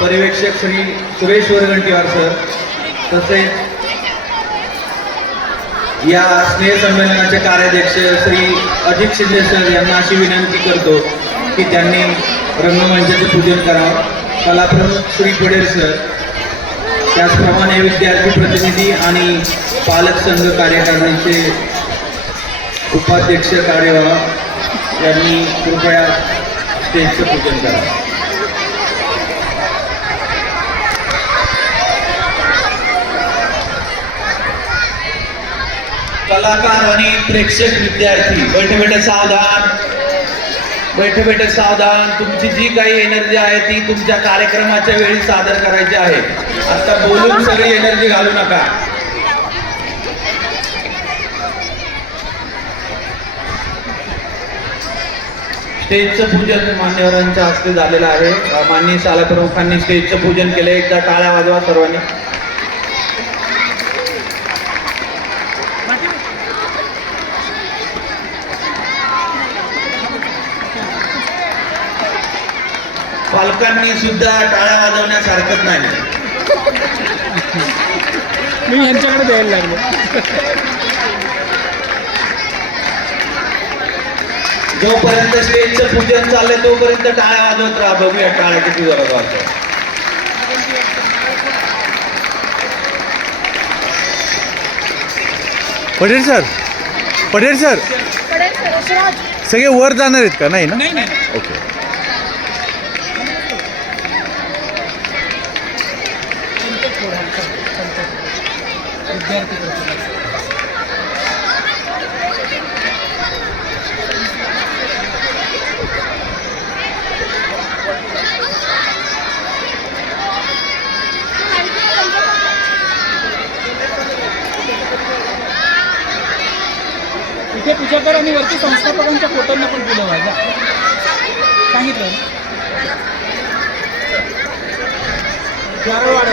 पर्यवेक्षक श्री सुरेश वरघंटीवार सर, तसेच या स्नेह संमेलनाचे कार्याध्यक्ष श्री अजित शिंदे सर यांना अशी विनंती करतो की त्यांनी रंगमंचाचे पूजन करावं. कलाप्रमुख श्री पडेल सर, त्याचप्रमाणे विद्यार्थी प्रतिनिधी आणि पालक संघ कार्यकारिणीचे उपाध्यक्ष कार्यवाह यांनी कृपया स्टेजचं पूजन करावं. कलाकार आणि प्रेक्षक विद्यार्थी बैठे बैठे सावधान, बैठे बैठे सावधान. तुमची जी काही एनर्जी आहे ती तुमच्या कार्यक्रमाच्या वेळी सादर करायची आहे. आता बोलून सगळी एनर्जी घालू नका. स्टेजचं पूजन मान्यवरांच्या हस्ते झालेलं आहे. माननीय शाळा प्रमुखांनी स्टेजचं पूजन केलं. एकदा टाळ्या वाजवा सर्वांनी. पालकांनी सुद्धा टाळ्या वाजवण्यास हरकत नाही. मी यांच्याकडे द्यायला लागलो. जोपर्यंत स्टेजचं पूजन चाललंय तोपर्यंत टाळ्या वाजवत राहा. बघूया टाळ्या किती जोरात वाजतात. पटेल सर, पटेल सर, सगळे वर जाणार आहेत का? नाही ना? ओके. इथे पूजा कर आणि वरती संस्थापकांच्या फोटोंना पण फुलं वाजा सांगितलं. वाढव.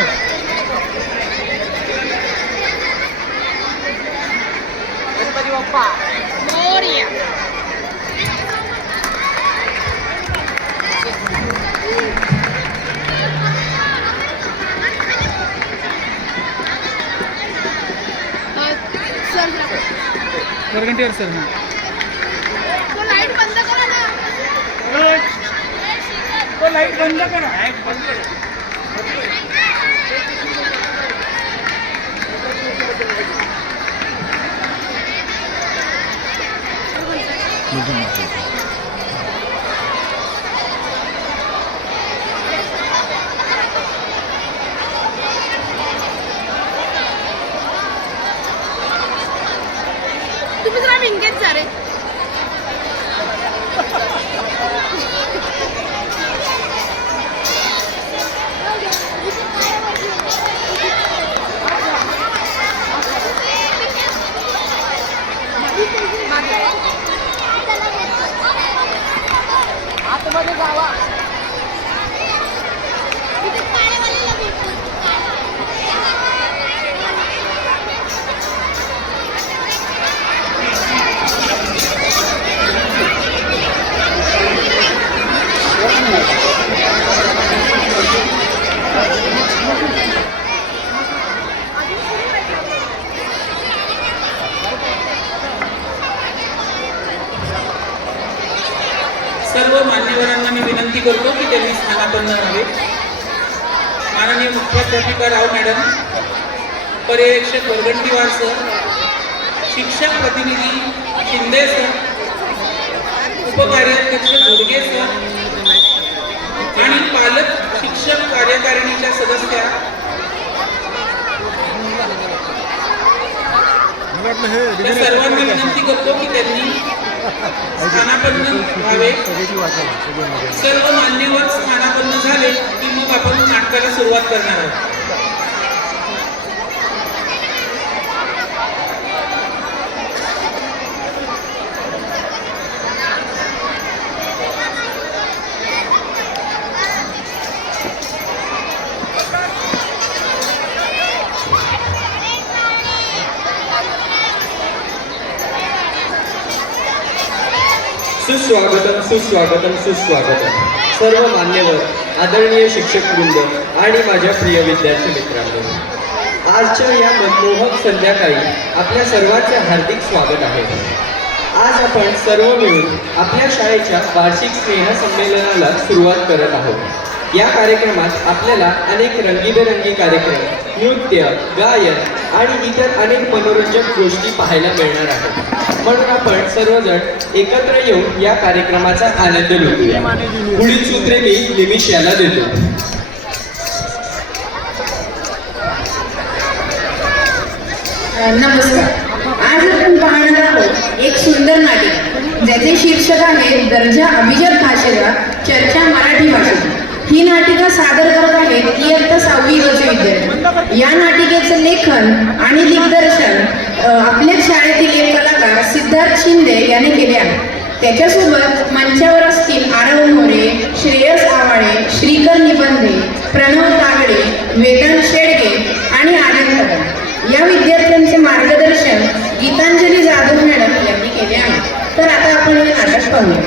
गणपती बाप्पा मोरया. वरघंटीवार सर ना. तो लाईट बंद करा ना. तो लाईट बंद करा. तुम्ही जरा विंगेत जा रे. आतमध्ये जावा. सर्व मान्यवरांना मी विनंती करतो की त्यांनी स्थानापन्न व्हावे. माननीय मुख्याध्यापिका राव मॅडम, पर्यवेक्षक वरघंटीवार सर, शिक्षक प्रतिनिधी शिंदे सर, उपकार्याध्यक्ष जोडगे सर आणि पालक शिक्षक कार्यकारिणीच्या सदस्या त्या सर्वांना विनंती करतो की त्यांनी स्थानापन्न व्हावे. सर्व मान्यवर स्थानापन्न झाले की मग आपण नाटकाला सुरुवात करणार आहोत. सुस्वागतम सुस्वागतम सुस्वागतम. सर्व मान्यवर आदरणीय शिक्षकवृंद आणि माझ्या प्रिय विद्यार्थी मित्रांनो, आजच्या या मनमोहक संध्याकाळी आपल्या सर्वांचे हार्दिक स्वागत आहे. आज आपण सर्व मिळून आपल्या शाळेच्या वार्षिक स्नेहसंमेलनाला सुरुवात करत आहोत. या कार्यक्रमात आपल्याला अनेक रंगीबेरंगी कार्यक्रम, नृत्य, गायन आणि इतर अनेक मनोरंजक गोष्टी पाहायला मिळणार आहेत. म्हणून आपण सर्वजण एकत्र येऊन या कार्यक्रमाचा आनंद लुटूया. पुढील सूत्रे मी निमिष याला देतो. नमस्कार. आज आपण पाहणार आहोत एक सुंदर नाटिक ज्याचे शीर्षक आहे दर्जा अभिजात भाषेचा चर्चा मराठी भाषेची. ही नाटिका सादर करत आहेत इयत्ता 6वी वर्षीय विद्यार्थी. या नाटिकेचे लेखन आणि दिग्दर्शन आपल्या शाळेतील एक कलाकार सिद्धार्थ शिंदे यांनी केले आहे. त्याच्यासोबत मंचावर असतील आरव मोरे, श्रेयस आवाळे, श्रीकर निबंधे, प्रणव तागडे, वेदांत शेडगे आणि आनंद कदम. या विद्यार्थ्यांचे मार्गदर्शन गीतांजली जाधव मॅडम यांनी केले आहे. तर आता आपण हे नाटक पाहूया.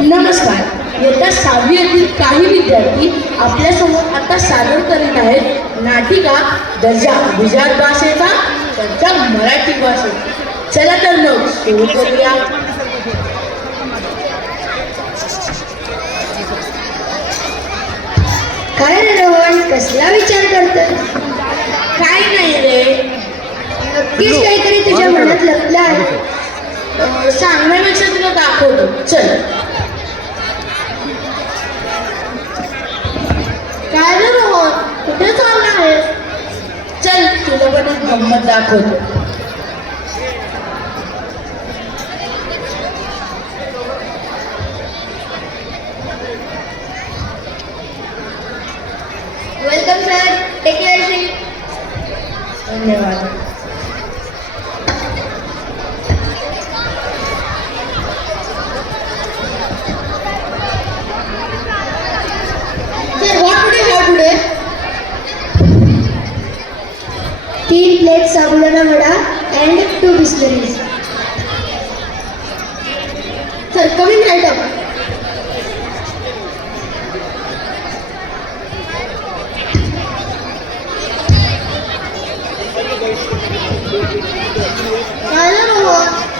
नमस्कार. येत्या 6वी येथील काही विद्यार्थी आपल्यासमोर आता सादर करीत आहेत नाटिका दर्जा अभिजात भाषेचा त्यांच्या मराठी भाषेत. चला तर मग सुरू करूया. काय रे रोहन, कसला विचार करतोय? काय नाही रे, नक्कीच काहीतरी तुझ्या मनात लपलं आहे. सांगण्यापेक्षा तुला दाखवतो. चल. काय रे रोहन, कुठे चालला आहे? चल तुला पण एक गंमत दाखवतो. Welcome sir, take your seat. धन्यवाद. Sir, what would you have today? 3 plate sabudana vada and 2 Bisleris. Sir, come in right up.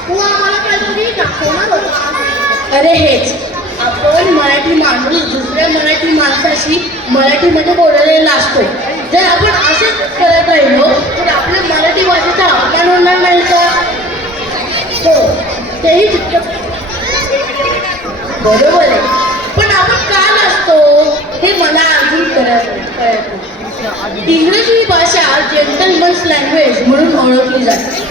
तू आम्हाला काहीतरी दाखवणार होता. अरे हेच, आपण मराठी माणूस दुसऱ्या मराठी माणसाशी मराठीमध्ये बोलायला असतो. जर आपण असंच करत राहिलो तर आपल्या मराठी भाषेचा अपमान होणार नाही का? हो, तेही तितकं बरोबर आहे. पण आपण का नसतो हे मला अजून कळत नाही. इंग्रजी ही भाषा जेंटलमन्स लँग्वेज म्हणून ओळखली जाते.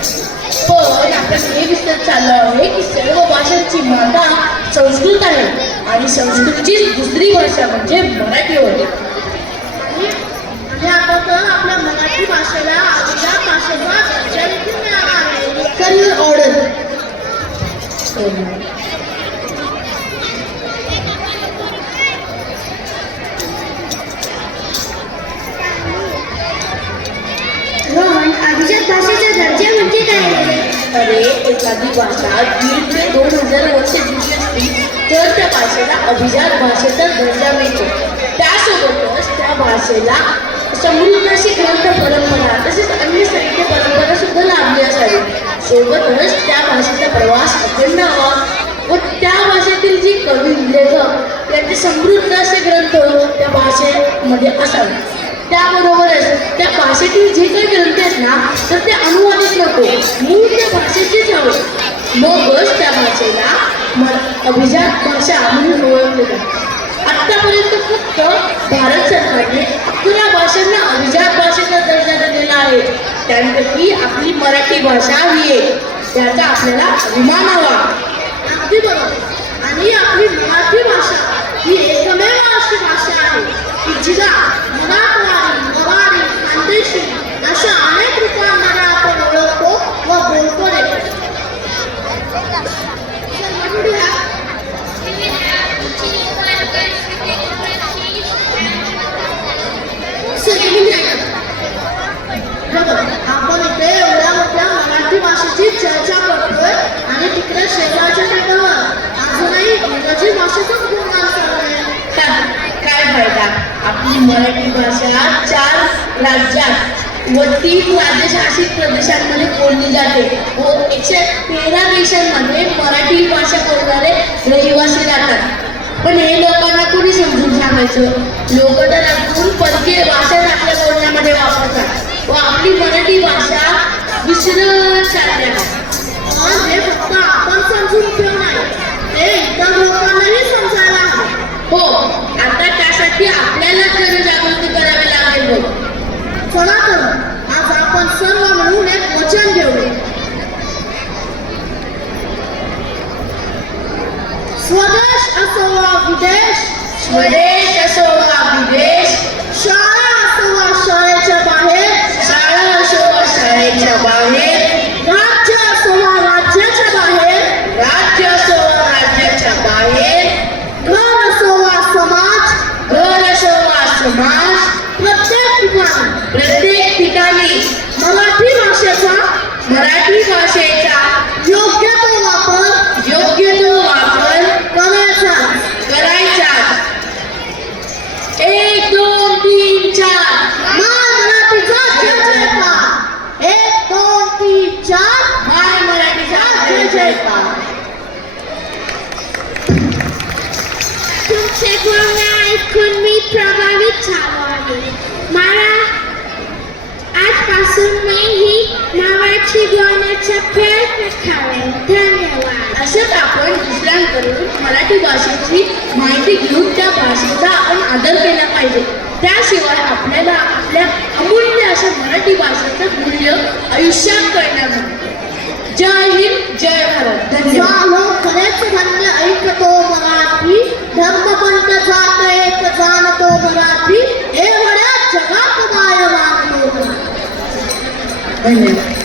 पण आपण हे विसरत चाललो आहे की सर्व भाषांची माता संस्कृत आहे आणि संस्कृतची दुसरी भाषा म्हणजे मराठी होती. म्हणजे आता तर आपल्या मराठी भाषेला अभिजात भाषेचा दर्जा देखील मिळाला आहे. Sir, your order. रोहन, अभिजात भाषेचा दर्जा म्हणजे काय? अरे, एखादी भाषा 1,500 ते 2,000 वर्ष जुनी असली तर त्या भाषेला अभिजात भाषेचा दर्जा मिळतो. त्यासोबतच त्या भाषेला समृद्ध अशी ग्रंथ परंपरा तसेच अन्य साहित्य परंपरा सुद्धा लाभली असावी. सोबतच त्या भाषेचा प्रवास अखंड हवा व त्या भाषेतील जी कवी, लेखक यांचे समृद्ध असे ग्रंथ त्या भाषेमध्ये असावे. त्याबरोबरच त्या भाषेतील जे काही ग्रंथ आहेत ना तर ते अनुवादित नको, मूळ त्या भाषेचीच हवे. मगच त्या भाषेला अभिजात भाषा म्हणून ओळखले जाते. आत्तापर्यंत फक्त भारत सरकारने 11 भाषांना अभिजात भाषेचा दर्जा दिलेला आहे. त्यापैकी आपली मराठी भाषा ही एक, त्याचा आपल्याला अभिमान हवा. अगदी बरोबर. आणि आपली मराठी भाषा ही एकमेव अशी भाषा आहे की जिला मराठवाडी, मराठी, खानदेशी अशा अनेक रूपांमध्ये आपण ओळखतो व बोलतो देखील. आपण इथे एवढ्या मोठ्या मराठी भाषेची चर्चा करतोय आणि तिकडे शहराच्या ठिकाणावर अजूनही इंग्रजी भाषेचा आपली मराठी भाषा 4 राज्यात व 3 राज्यशासित प्रदेशांमध्ये बोलली जाते व 113 देशांमध्ये मराठी भाषा बोलणारे रहिवासी राहतात. पण हे लोकांना कोणी समजून सांगायचं? लोक तर अजून परकीय भाषा आपल्या बोलण्यामध्ये वापरतात व आपली मराठी भाषा विसरत चालली आहे. पण हे फक्त आपण समजून उपयोग नाही, ते इतर लोकांनाही समजायला हवे. हो, आता त्यासाठी आपल्याला जनजागृती करावी लागेल. बघ, चला तर आज आपण सर्व मिळून एक वचन घेऊया. स्वदेश असो वा विदेश, स्वदेश असो वा विदेश, शाळा असो वा शाळेच्या बाहेर, शाळा असो वा शाळेच्या बाहेर, राज्य असो वा राज्याच्या बाहेर, राज्य असो वा राज्याच्या बाहेर, घर असो वा समाज, घर असो वा समाज, प्रत्येक ठिकाणी मराठी भाषेचा योग्य तो वापर करायचा. 1 2 3 4 माय मराठीचा जय जयकार. 1 2 3 4 माय मराठीचा जय जयकार. तुमचे बोलणे ऐकून मी प्रभावित झालो आहे. मला आजपासून मीही मराठी बोलण्याचा प्रयत्न करेन. धन्यवाद. असंच आपण दुसऱ्यांकडून मराठी भाषेची माहिती घेऊन त्या भाषेचा आपण आदर केला पाहिजे. त्याशिवाय आपल्याला आपल्या अमूल्य अशा मराठी भाषेचं मूल्य आयुष्यात कळणार नाही. जय हिंद, जय भारत. धन्यवाद. खरेच धन्य ऐकतो मराठी, धर्मपंथ जात एक जाणतो मराठी, एवढ्या जगात माय मानतो. धन्यवाद.